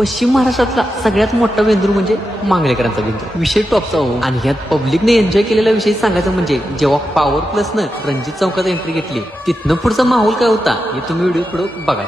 पश्चिम महाराष्ट्रातला सगळ्यात मोठा बेंदूर म्हणजे मांगलेकरांचा बेंदूर. विषय टॉपचा हो. आणि ह्यात पब्लिकने एन्जॉय केलेला विषय सांगायचं म्हणजे जेव्हा पॉवर प्लसनं रणजित चौकात एंट्री घेतली, तिथनं पुढचा माहोल काय होता हे तुम्ही व्हिडिओ पुढे बघा.